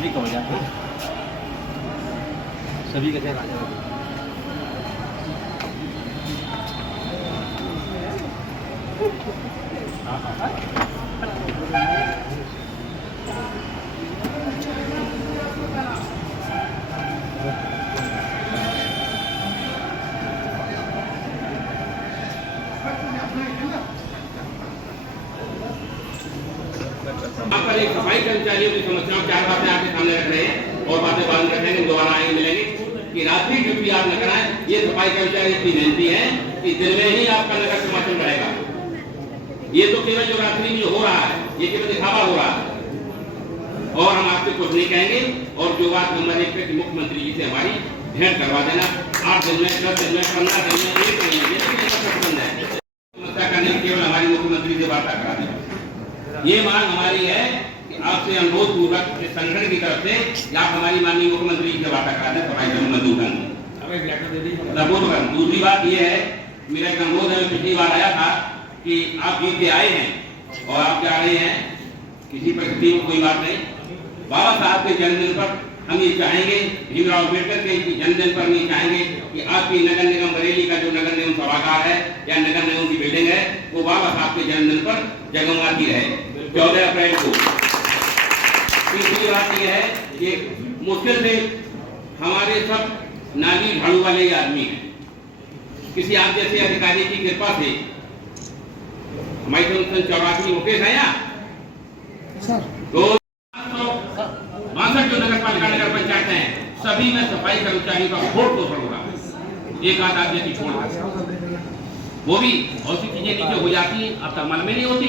सभी का हो जाए, सभी का आ जाए। यहाँ पर एक सफाई कर्मचारियों की समस्याओं 4 बातें आपके सामने रख रहे हैं और बातें बाद में रखेंगे, दोबारा आएंगे मिलेंगे कि रात्रि ड्यूटी आप न कराएं। ये सफाई कर्मचारी की विनती है कि दिन में ही आपका नगर समापन रहेगा। ये तो केवल जो रात्रि में हो रहा है ये केवल दिखावा हो रहा है और हम आपसे कुछ नहीं कहेंगे। और जो बात नंबर 1 पे मुख्यमंत्री जी से हमारी भेंट करवा देना, 8 दिन में, 10 दिन में, 15 दिन में, 1 महीने है समस्या करने केवल हमारी मुख्यमंत्री से वार्ता करा देना। ये मांग हमारी है कि आपसे अनुरोध पूर्वक संगठन की तरफ से आप हमारी माननीय मुख्यमंत्री से वार्ता करा दें, सफाई कर्मी मंजूर कर। दूसरी बात ये है, मेरा एक अनुरोध है, पिछली बार आया था कि आप जीत के आए हैं और आप जा रहे हैं, किसी परिस्थिति में कोई बात नहीं। बाबा साहब के जन्मदिन पर हम ये चाहेंगे, भीमराव अम्बेडकर के जन्मदिन पर हम ये चाहेंगे कि आपकी नगर निगम बरेली का जो नगर निगम सभागार है या नगर निगम की बिल्डिंग है वो बाबा साहब के जन्मदिन पर जगमगाती रहे 14 अप्रैल को। तीसरी बात यह है कि मुश्किल से हमारे सब नाली झाड़ू वाले ही आदमी हैं। किसी आप जैसे अधिकारी की कृपा से हमारी संगठन 84 मुकेश है यहाँ तो 62 नगर पालिका नगर पंचायत है, सभी में सफाई कर्मचारियों का भोट पोषण हो रहा है। एक आध आदमी की छोड़ वो भी ऐसी चीजें नीचे हो जाती हैं, अब तक मालूम ही नहीं होती।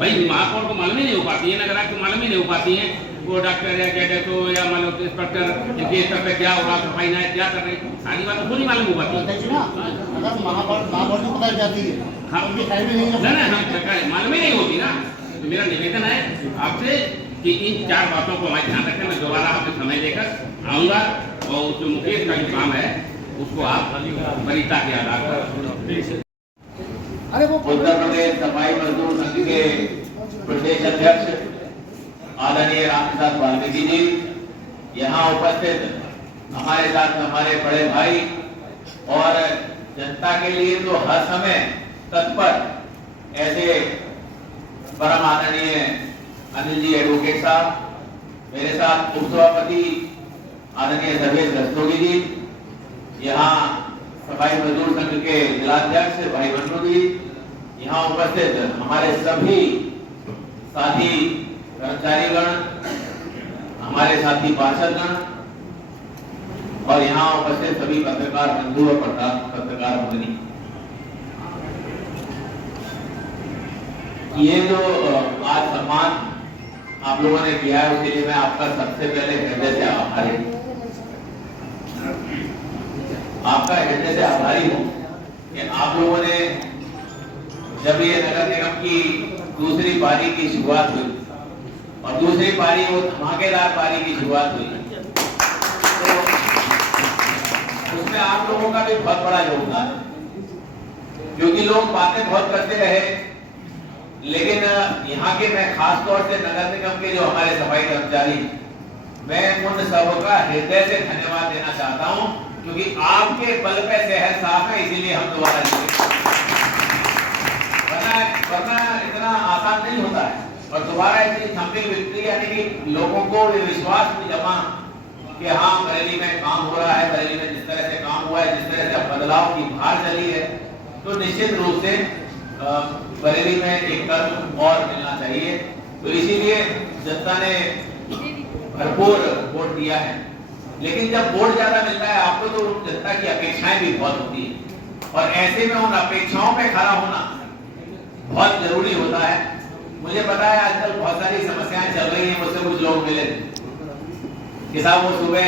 भाई महापौर को मालूम ही नहीं हो पाती है, नगर को मालूम ही नहीं हो पाती है। वो डॉक्टर या कैडेट हो या मान लो इंस्पेक्टर इनके स्तर पे क्या हो रहा, सफाई ना क्या कर रहे, सारी बात तो नहीं मालूम हो पाती अगर महापौर को पता जाती है हाँ मालूम ही नहीं होती ना। तो मेरा निवेदन है आपसे कि इन 4 बातों को हमारे ध्यान रखें। मैं दोबारा आपसे समय लेकर आऊंगा और उस मुकेश का जो काम है उसको आप वरीयता के आधार पर। उत्तर प्रदेश सफाई मजदूर संघ के प्रदेश अध्यक्ष आदरणीय रामप्रसाद वाल्मीकि जी, यहाँ उपस्थित हमारे साथ हमारे बड़े भाई और जनता के लिए तो हर समय तत्पर ऐसे परम आदरणीय अनिल जी एडवोकेट साहब, मेरे साथ उपसभापति आदरणीय सर्वेश रस्तोगी जी, यहाँ सफाई मजदूर संघ के जिलाध्यक्ष भाई बन्नू जी, यहाँ उपस्थित हमारे सभी साथी कर्मचारीगण, हमारे साथी पार्षदगण और यहाँ उपस्थित सभी पत्रकार बंधु और पत्रकार भगिनी। ये जो आज सम्मान आप लोगों ने किया है उसके लिए मैं आपका सबसे पहले हृदय से आभारी हूँ। आपका हृदय से आभारी हूँ कि आप लोगों ने जब ये नगर निगम की दूसरी पारी की शुरुआत हुई और दूसरी पारी वो धमाकेदार पारी की शुरुआत हुई तो उसमें आप लोगों का भी बहुत बड़ा योगदान है, क्योंकि लोग बातें बहुत करते रहे लेकिन यहाँ के मैं खास तौर से नगर निगम के जो हमारे सफाई कर्मचारी, मैं उन सबका हृदय से धन्यवाद देना चाहता हूँ, क्योंकि आपके बल पे शहर साफ है, इसीलिए हम दोबारा वरना इतना आसान नहीं होता है। और दोबारा इतनी थम्बिंग विक्ट्री यानी कि लोगों को विश्वास में जमा कि हाँ बरेली में काम हो रहा है, बरेली में जिस तरह से काम हुआ है, जिस तरह से बदलाव की भार चली है, तो निश्चित रूप से बरेली में एक कदम और मिलना चाहिए। तो इसीलिए जनता ने भरपूर वोट दिया है, लेकिन जब वोट ज्यादा मिलता है आपको तो जनता की अपेक्षाएं भी बहुत होती है और ऐसे में उन अपेक्षाओं पे खड़ा होना बहुत जरूरी होता है। मुझे पता है आजकल बहुत सारी समस्याएं चल रही हैं, मुझसे कुछ लोग मिले कि साहब वो सुबह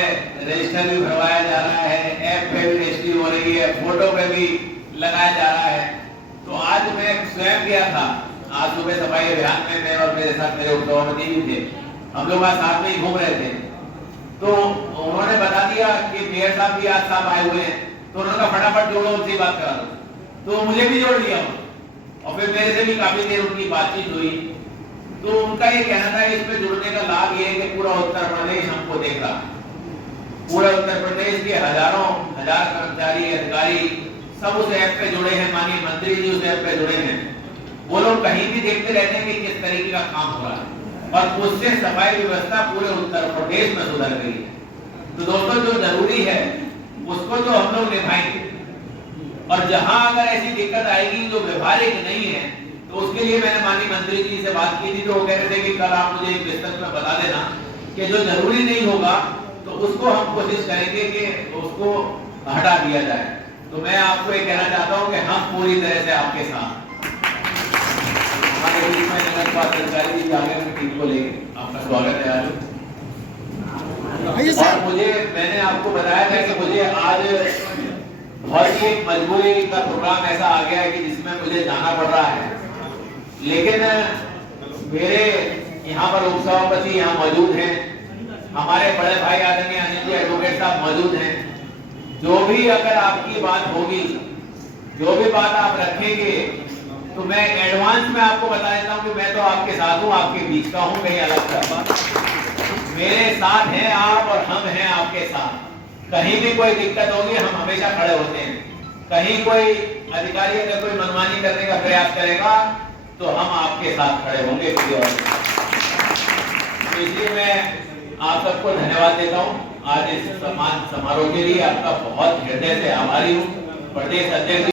रजिस्टर भी भरवाया जा रहा है, ऐप पे भी रजिस्ट्री हो रही है, फोटो पे भी लगाया जा रहा है। तो आज मैं स्वयं गया था, आज सुबह सफाई अभियान में मैं और मेरे साथ मेरे उपसभापति भी थे, हम लोग आज साथ में ही घूम रहे थे। तो उन्होंने बता दिया कि मेयर साहब भी आज साहब आए हुए हैं, तो उन्होंने कहा फटाफट जोड़ो उनसे बात करा दो, तो मुझे भी जोड़ लिया और फिर मेरे से भी काफी देर उनकी बातचीत हुई। तो उनका ये कहना था कि इसमें जुड़ने का लाभ ये है कि पूरा उत्तर प्रदेश हमको देख रहा है। पूरा उत्तर प्रदेश के हजारों हजार कर्मचारी अधिकारी सब उस ऐप पे जुड़े हैं, माननीय मंत्री जी उस ऐप पे जुड़े हैं। वो लोग कहीं भी देखते रहते हैं कि किस तरीके का काम हो रहा है और उससे सफाई व्यवस्था पूरे उत्तर प्रदेश में सुधर गई है। तो दोस्तों जो जरूरी है उसको तो हम लोग निभाएंगे, और जहां अगर ऐसी दिक्कत आएगी जो व्यवहारिक नहीं है तो उसके लिए मैंने माननीय मंत्री जी से बात की थी, तो वो कह रहे थे कि कल आप मुझे एक विस्तृत में बता देना कि जो जरूरी नहीं होगा तो उसको हम कोशिश करेंगे कि उसको हटा दिया जाए। तो मैं आपको ये कहना चाहता हूं कि हम पूरी तरह से आपके साथ, हमारे बीच में नगर स्वास्थ्य अधिकारी जी आगे में टीम को लेकर आपका स्वागत है आज। और मुझे मैंने आपको बताया था कि मुझे आज बहुत ही एक मजबूरी का प्रोग्राम ऐसा आ गया है कि जिसमें मुझे जाना पड़ रहा है, लेकिन मेरे यहाँ पर उपसभापति यहाँ मौजूद हैं, हमारे बड़े भाई आदरणीय अनिल जी एडवोकेट साहब मौजूद हैं। जो भी अगर आपकी बात होगी, जो भी बात आप रखेंगे, तो मैं एडवांस में आपको बता देता हूँ कि मैं तो आपके साथ हूँ, आपके बीच का हूँ, कहीं अलग का। मेरे साथ हैं आप और हम हैं आपके साथ। कहीं भी कोई दिक्कत होगी हम हमेशा खड़े होते हैं। कहीं कोई अधिकारी अगर कोई मनमानी करने का प्रयास करेगा तो हम आपके साथ खड़े होंगे। तो इसलिए मैं आप सबको धन्यवाद देता हूं। आज इस सम्मान समारोह के लिए आपका बहुत हृदय से आभारी हूं। प्रदेश अध्यक्ष